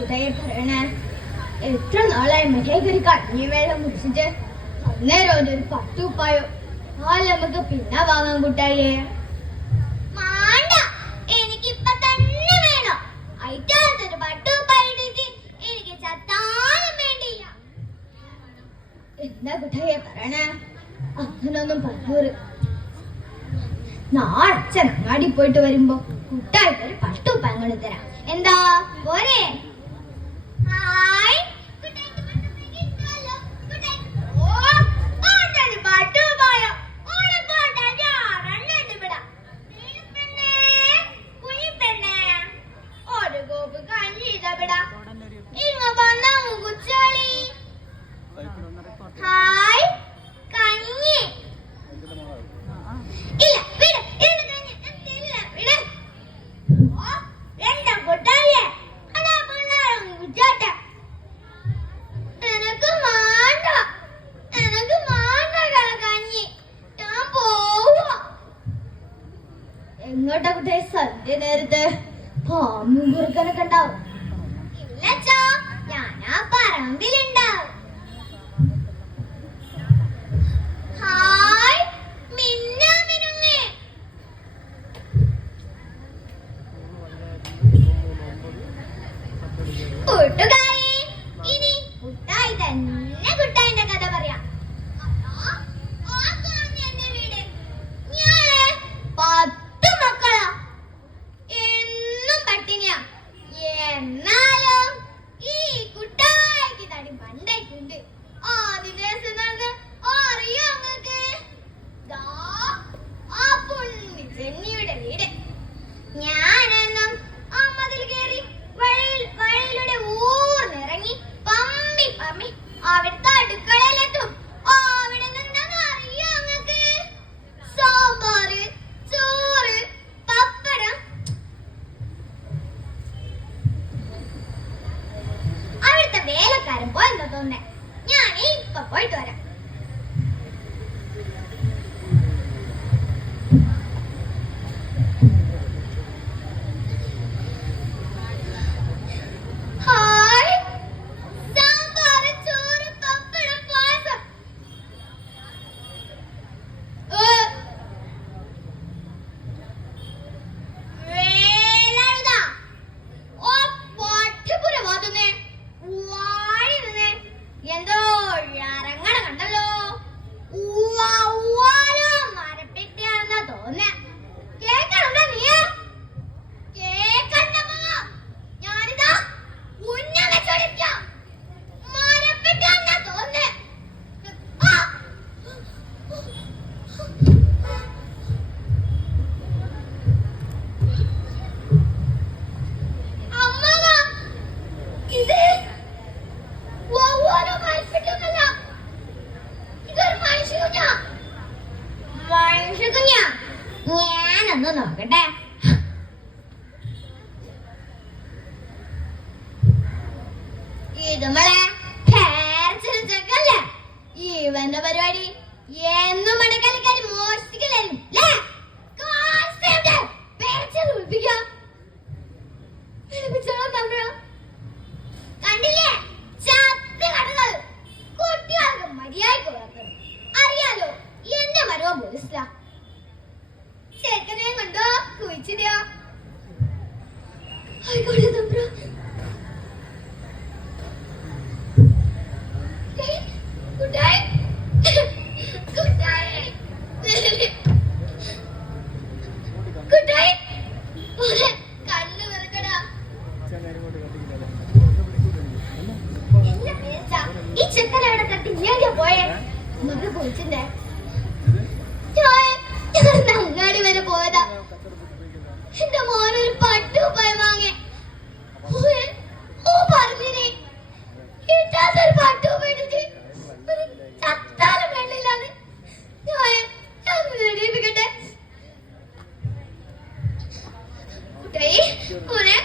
കുട്ടയെ പറയണേ? എത്ര നാളായി മറ്റേക്കൊരു കഞ്ഞി വെള്ളം കുടിച്ചിട്ട്. അന്നേരം ഒരു പട്ടുപ്പായോ ആ നമുക്ക് പിന്നെ വാങ്ങാൻ കുട്ടായേ. എനിക്കിപ്പൊ തന്നെ വേണം. അയറ്റാത്തൊരു പട്ടുപ്പായിട്ട് എനിക്ക് ചത്താനും വേണ്ടിയില്ല. എന്താ കുട്ടായെ പറയണേ? അങ്ങനൊന്നും പറഞ്ഞൂറ്. നാളെ അച്ഛൻ അങ്ങാടി പോയിട്ട് വരുമ്പോ കുട്ടായിട്ട് ഒരു പട്ടുപ്പാൻ കൊണ്ട് തരാം. എന്താ പോരെ? എങ്ങോട്ടാ കുട്ടിയെ? സന്ധ്യ നേരത്തെ പാമ്പും കുറുക്കനൊക്കെ ഉണ്ടാവും. ഇല്ലച്ചാ, ഞാനാ പറമ്പിലുണ്ടാവും. ഹായ് മിന്നാ മിനുങ്ങേ. കൂട്ടുകാരെ, ഇനി കുട്ടായി തന്നെ കുട്ടായിന്റെ കഥ പറയാം. എന്നാലും ഈ കുട്ടായിക്ക് തടി പണ്ടായിട്ടുണ്ട്. ആദ്യ ദിവസം നടന്ന് അറിയോ നിങ്ങൾക്ക്? ആ പുണ്ണി ചെന്നിയുടെ വീട്. ഞാനെന്നും ആ മതിൽ കയറി വഴിയിലൂടെ ഊർന്നിറങ്ങി പമ്മി പമ്മി അവിടുത്തെ അടുക്കളയിലെത്തും. അവിടെ നിന്നെന്ന് അറിയോ നിങ്ങൾക്ക്? സാമ്പാറ്, ചോറ്, പപ്പടം. അവിടുത്തെ വേലക്കാരൻ പോയെന്ന് തോന്നേ. ഞാൻ ഇപ്പൊ പോയിട്ട് വരാം. ഹായ്, സാമ്പാർ, ചോറ്, പപ്പടം, പായസം. വേലായുധ, ഓ പാട്ടുപുര വാതുന്നേ. എന്തോ ഇറങ്ങണ കണ്ടല്ലോ. മരപ്പെട്ടിയാണെന്നാ തോന്നേ. കേക്കണോ നീ? കേക്കണ്ടമ്മ, ഞാനിതാ ഉന്നം വെച്ചോടിക്കാം. മരപ്പെട്ടിയാണെന്നാ തോന്നേ. അമ്മ, ഇത് ഞാനൊന്ന് നോക്കട്ടെ. ഇത് നമ്മളെ ചെക്കല്ലേ? ഇവന്റെ പരിപാടി എന്നും മടക്കളിക്കാരി മോഷ്ടിക്കലായിരുന്നു. കണ്ടില്ലേ? ചത്ത് കടന്നത്. കുട്ടികൾക്ക് മര്യാദക്ക് വളർത്തണം. അറിയാലോ, എന്റെ മരവും പോലീസിലാ. ചെക്കനെ കണ്ടോ? കുഴിച്ചിടിയോ? ആയിക്കോട്ടെ തമ്പ്ര. കുട്ടായി, കുട്ടായി, കുട്ടായി, കണ്ണു വെറുക്കടാ. ഈ ചെക്കനവിടെ തട്ടി ഞാൻ പോയേ. മകൾ പോയിച്ചില്ലേ? അങ്ങാടി വരെ പോയതാ. എന്റെ മോനൊരു പട്ടുപ്പായി വാങ്ങേ. ഓ പറഞ്ഞിനെ കിട്ടാത്തൊരു പട്ടുപ്പായിട്ട് ചത്താലും വേണ്ടില്ലാന്ന്. ഞാൻ നേടിപ്പിക്കട്ടെ. കുട്ടായി, മോനെ